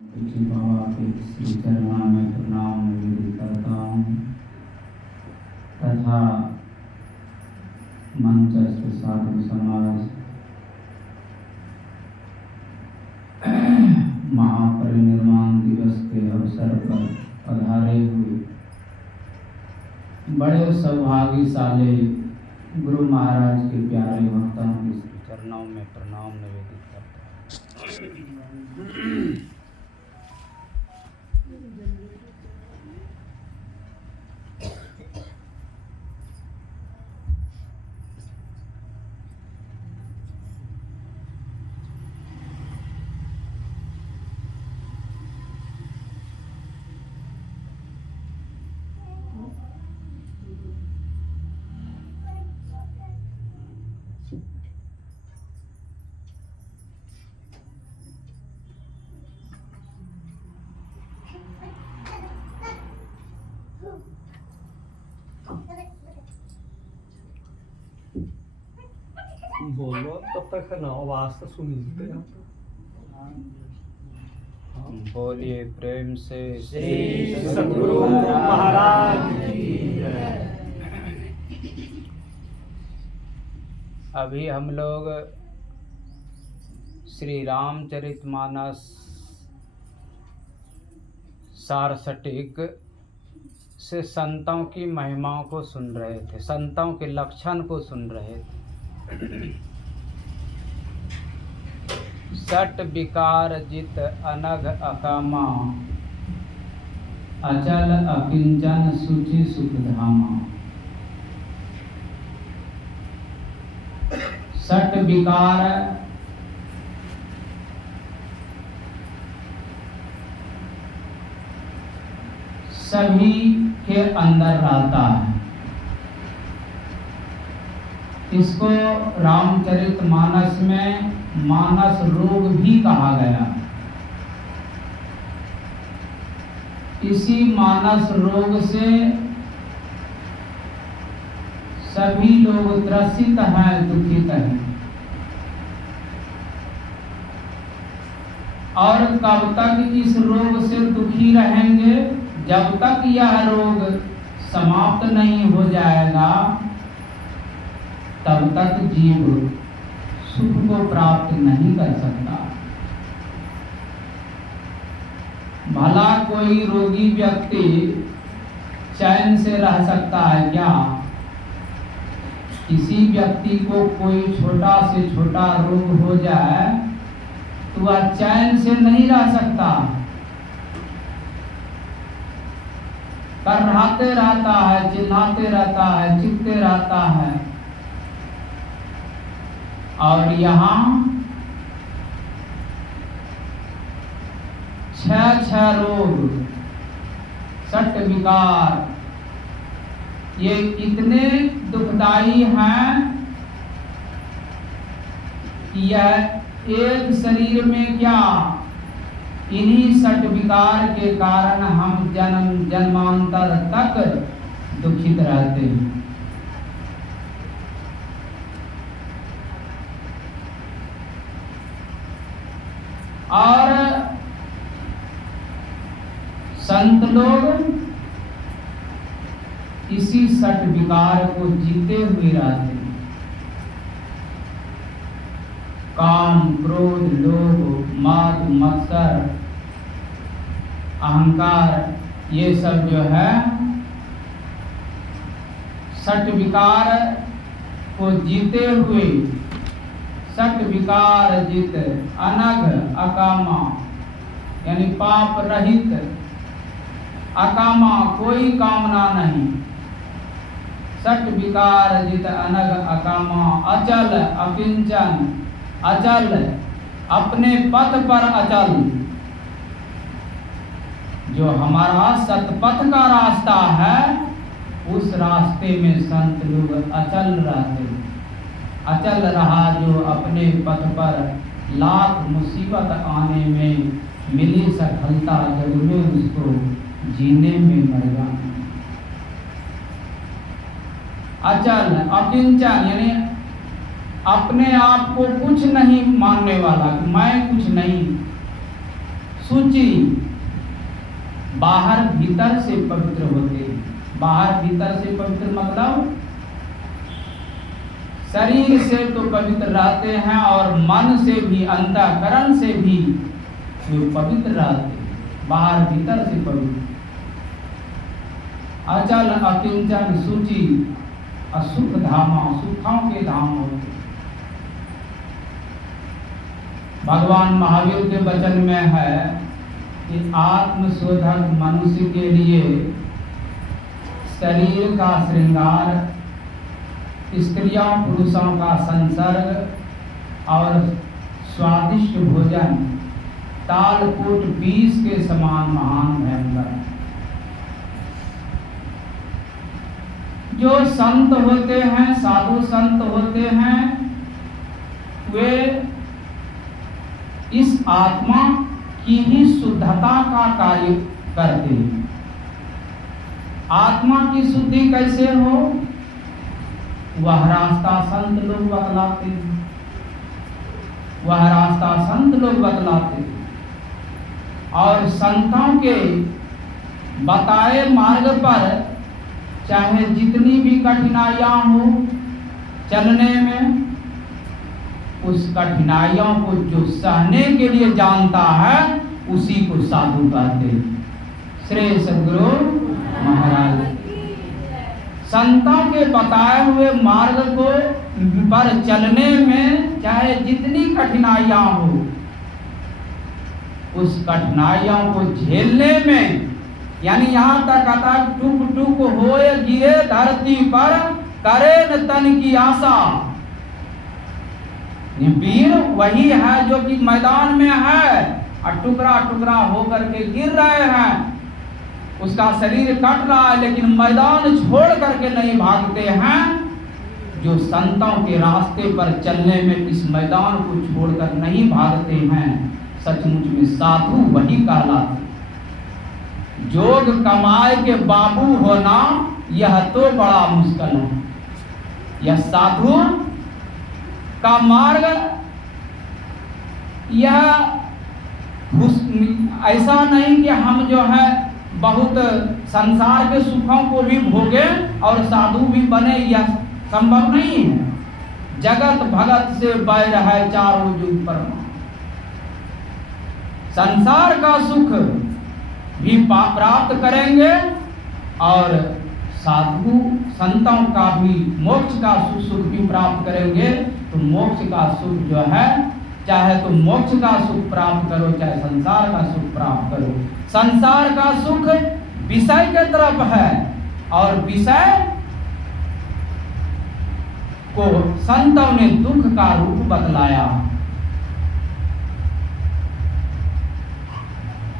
पूज्य बाबा के श्री चरणों में प्रणाम निवेदित करता हूँ तथा मंचस्थ साधु समाज महापरिनिर्वाण दिवस के अवसर पर पधारे हुए बड़े सौभाग्यशाली गुरु महाराज के प्यारे भक्तों के चरणों में प्रणाम निवेदित करता हूँ। बोलो तब तक है ना, आवाज तो सुनी देते हैं। बोलिए प्रेम से श्री सद्गुरु महाराज की जय। अभी हम लोग श्री रामचरितमानस सारस्वतिक से संतों की महिमाओं को सुन रहे थे, संतों के लक्षण को सुन रहे थे। सट विकार जित अनघ अकामा, अचल अकिंचन सुचि सुखधामा। सट विकार सभी के अंदर रहता है। इसको रामचरितमानस में मानस रोग भी कहा गया। इसी मानस रोग से सभी लोग त्रसित हैं, दुखित हैं। और कब तक इस रोग से दुखी रहेंगे? जब तक यह रोग समाप्त नहीं हो जाएगा तब तक जीव सुख को प्राप्त नहीं कर सकता। भला कोई रोगी व्यक्ति चैन से रह सकता है क्या? किसी व्यक्ति को कोई छोटा से छोटा रोग हो जाए तो वह चैन से नहीं रह सकता, करहाते रहता है, चिल्लाते रहता है, चिल्लाते रहता है। और यहाँ 6 रोग, सट विकार, ये इतने दुखदाई हैं कि यह एक शरीर में क्या, इन्हीं सट विकार के कारण हम जन्म जन्मांतर तक दुखित रहते हैं। और संत लोग इसी सट विकार को जीते हुए रहते हैं। काम, क्रोध, लोभ, माद, मत्सर, अहंकार, ये सब जो है सट विकार को जीते हुए, सट विकार जित अनघ अकामा, यानी पाप रहित, अकामा कोई कामना नहीं, सट विकार जित अनघ अकामा, अचल अकिंचन, अचल अपने पथ पर अचल। जो हमारा सतपथ का रास्ता है उस रास्ते में संत लोग अचल रहते हैं। अचल रहा जो अपने पथ पर लाख मुसीबत आने में मिली सफलता जब में उसको जीने में मर जाना। अचल अकिंचन यानी अपने आप को कुछ नहीं मानने वाला कि मैं कुछ नहीं, सूची बाहर भीतर से पवित्र होते हैं। बाहर भीतर से पवित्र मतलब शरीर से तो पवित्र रहते हैं और मन से भी, अंतःकरण से भी वे पवित्र रहते हैं। बाहर भीतर से पवित्र। अचल अकिंचन सूची असुख धामा, सुखों के धाम होते। भगवान महावीर के वचन में है कि आत्मशोधक मनुष्य के लिए शरीर का श्रृंगार, स्त्रियों पुरुषों का संसर्ग और स्वादिष्ट भोजन तालकूट बीज के समान महान भयंकर है। जो संत होते हैं, साधु संत होते हैं, वे इस आत्मा की ही शुद्धता का कार्य करते हैं। आत्मा की शुद्धि कैसे हो, वह रास्ता संत लोग बतलाते हैं। वह रास्ता संत लोग बतलाते हैं और संतों के बताए मार्ग पर चाहे जितनी भी कठिनाइयां हो चलने में, उस कठिनाइयों को जो सहने के लिए जानता है उसी को साधु कहते हैं। श्री सद्गुरु महाराज संतों के बताए हुए मार्ग को पर चलने में चाहे जितनी कठिनाइयां हो, उस कठिनाइयों को झेलने में, यानी यहाँ तक आता टूक टूक होए गिरे धरती पर करे न तन की आशा। वीर वही है जो कि मैदान में है और टुकड़ा टुकड़ा होकर के गिर रहे हैं, उसका शरीर कट रहा है, लेकिन मैदान छोड़ करके नहीं भागते हैं। जो संतों के रास्ते पर चलने में इस मैदान को छोड़कर नहीं भागते हैं, सचमुच में साधु वही कहलाते। जोग कमाए के बाबू होना यह तो बड़ा मुश्किल है। यह साधु का मार्ग यह ऐसा नहीं कि हम जो है बहुत संसार के सुखों को भी भोगे और साधु भी बने, यह संभव नहीं है। जगत भगत से बैर है चारों जुग परमा। संसार का सुख भी प्राप्त करेंगे और साधु संतों का भी मोक्ष का सुख भी प्राप्त करेंगे। तो मोक्ष का सुख जो है, चाहे तो मोक्ष का सुख प्राप्त करो, चाहे संसार का सुख प्राप्त करो। संसार का सुख विषय के तरफ है और विषय को संतों ने दुख का रूप बतलाया।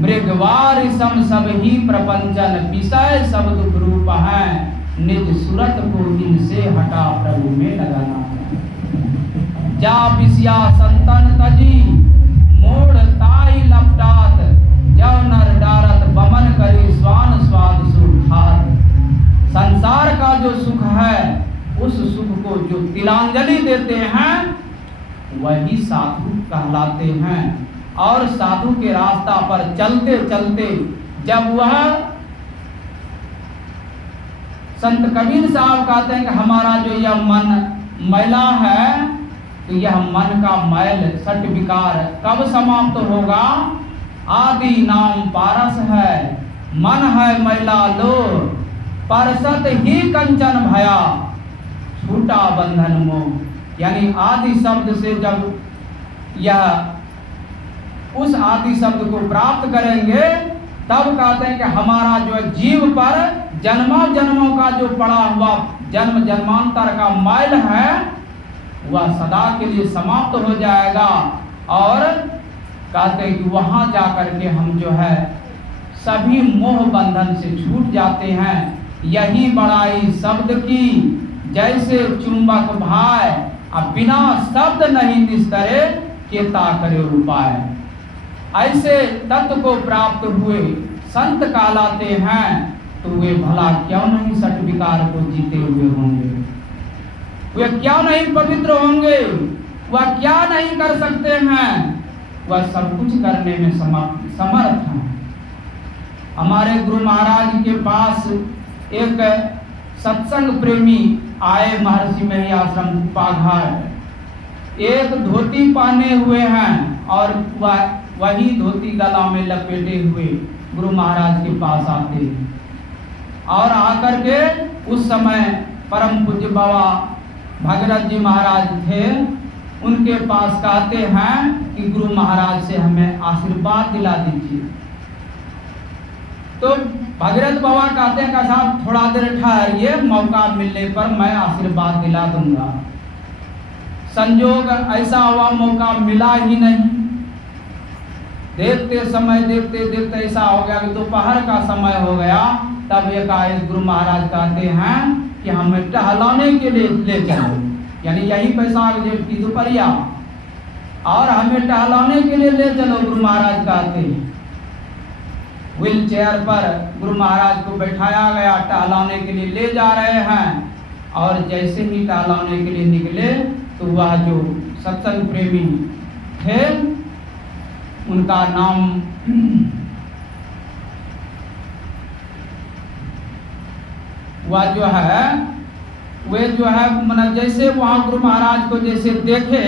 मृगवार सम सब ही प्रपंचन, विषय सब दुख रूप है, निज सुरत को इनसे हटा प्रभु में लगाना। जा विषया संतन तजी मोड़ ताई लपटात, जव नर डारत बमन करी स्वान स्वाद सुखात। संसार का जो सुख है, उस सुख को जो तिलांजलि देते हैं वही साधु कहलाते हैं। और साधु के रास्ता पर चलते चलते जब वह संत कबीर साहब कहते हैं कि हमारा जो यह मन मैला है, तो यह मन का मैल सट विकार कब समाप्त होगा? आदि नाम पारस है, मन है मैला लो, परसत ही कंचन भया, छूटा बंधन मोह। यानी आदि शब्द से जब यह उस आदि शब्द को प्राप्त करेंगे, तब कहते हैं कि हमारा जो जीव पर जन्मों जन्मों का जो पड़ा हुआ जन्म जन्मांतर का मैल है, वह सदा के लिए समाप्त हो जाएगा। और कहते हैं कि वहां जाकर के हम जो है सभी मोह बंधन से छूट जाते हैं। यही बड़ाई शब्द की, जैसे चुंबक भाई, अब बिना शब्द नहीं निस्तरे, केता करे उपाय। ऐसे तत्व को प्राप्त हुए संत कहलाते हैं। तो वे भला क्यों नहीं सट विकार को जीते हुए होंगे? वे क्यों नहीं पवित्र होंगे? वह क्या नहीं कर सकते हैं? वह सब कुछ करने में समर्थ हैं। हमारे गुरु महाराज के पास एक सत्संग प्रेमी आए महर्षि मही आश्रम पाघाट। एक धोती पहने हुए हैं और वही धोती गला में लपेटे हुए गुरु महाराज के पास आते हैं और आकर के उस समय परम पूज्य बाबा भगीरथ जी महाराज थे, उनके पास कहते हैं कि गुरु महाराज से हमें आशीर्वाद दिला दीजिए। तो भगीरथ बाबा कहते हैं कि साहब थोड़ा देर ठहरिए, मौका मिलने पर मैं आशीर्वाद दिला दूंगा। संयोग ऐसा हुआ मौका मिला ही नहीं। देखते समय देखते देखते ऐसा हो गया कि दोपहर का समय हो गया। तब एकाएक गुरु महाराज कहते हैं कि हमें टहलाने के लिए ले चलो, यानी यही बैसाख जेठ की दोपहरिया, और हमें टहलाने के लिए ले चलो। गुरु महाराज कहते हैं व्हील चेयर पर गुरु महाराज को बैठाया गया, टहलाने के लिए ले जा रहे हैं। और जैसे ही टहलाने के लिए निकले तो वह जो सत्संग प्रेमी थे, उनका नाम वह जो है वे जो है मतलब जैसे वहाँ गुरु महाराज को जैसे देखे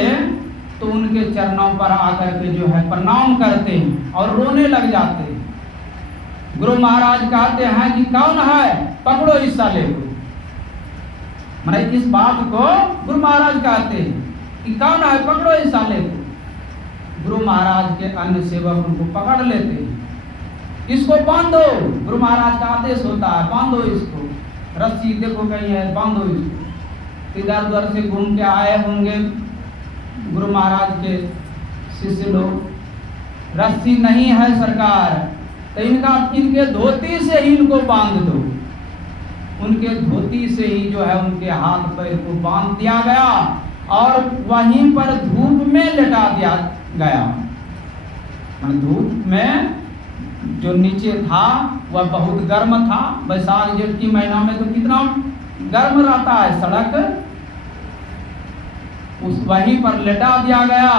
तो उनके चरणों पर आकर के जो है प्रणाम करते हैं और रोने लग जाते हैं। गुरु महाराज कहते हैं कि कौन है, पकड़ो इस साले को। मतलब इस बात को गुरु महाराज कहते हैं कि कौन है, पकड़ो इस साले को। गुरु महाराज के अन्य सेवक उनको पकड़ लेते हैं, इसको बांधो। गुरु महाराज का आदेश होता है, बांधो इसको, रस्सी देखो कहीं है, बांधो इसको। इधर उधर से घूम के आए होंगे गुरु महाराज के शिष्य लोग, रस्सी नहीं है सरकार, तो इनके धोती से ही इनको बांध दो। उनके धोती से ही जो है उनके हाथ पैर को बांध दिया गया और वहीं पर धूप में लेटा दिया गया। धूप में जो नीचे था वह बहुत गर्म था। बैसाख जेठ की महीना में तो कितना गर्म रहता है सड़क, उस वहीं पर लेटा दिया गया।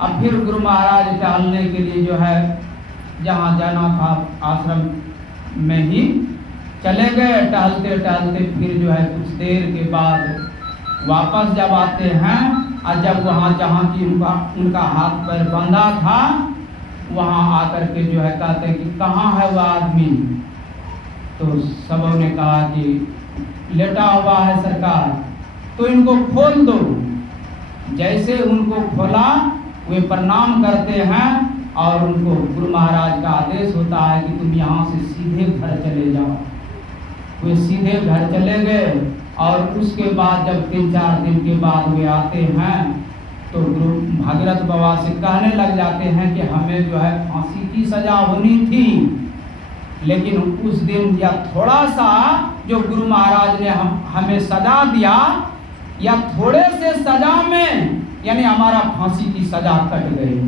अब फिर गुरु महाराज टहलने के लिए जो है जहाँ जाना था आश्रम में ही चले गए। टहलते टहलते फिर जो है कुछ देर के बाद वापस जब आते हैं और जब वहाँ जहाँ की उनका हाथ पैर बंधा था वहाँ आकर के जो है कहते हैं कि कहाँ है वह आदमी। तो सबों ने कहा कि लेटा हुआ है सरकार, तो इनको खोल दो। जैसे उनको खोला वे प्रणाम करते हैं और उनको गुरु महाराज का आदेश होता है कि तुम यहाँ से सीधे घर चले जाओ। वे सीधे घर चले गए और उसके बाद जब 3-4 दिन के बाद वे आते हैं तो गुरु भगीरथ बाबा से कहने लग जाते हैं कि हमें जो है फांसी की सजा होनी थी, लेकिन उस दिन या थोड़ा सा जो गुरु महाराज ने हमें सजा दिया या थोड़े से सजा में यानी हमारा फांसी की सजा कट गई।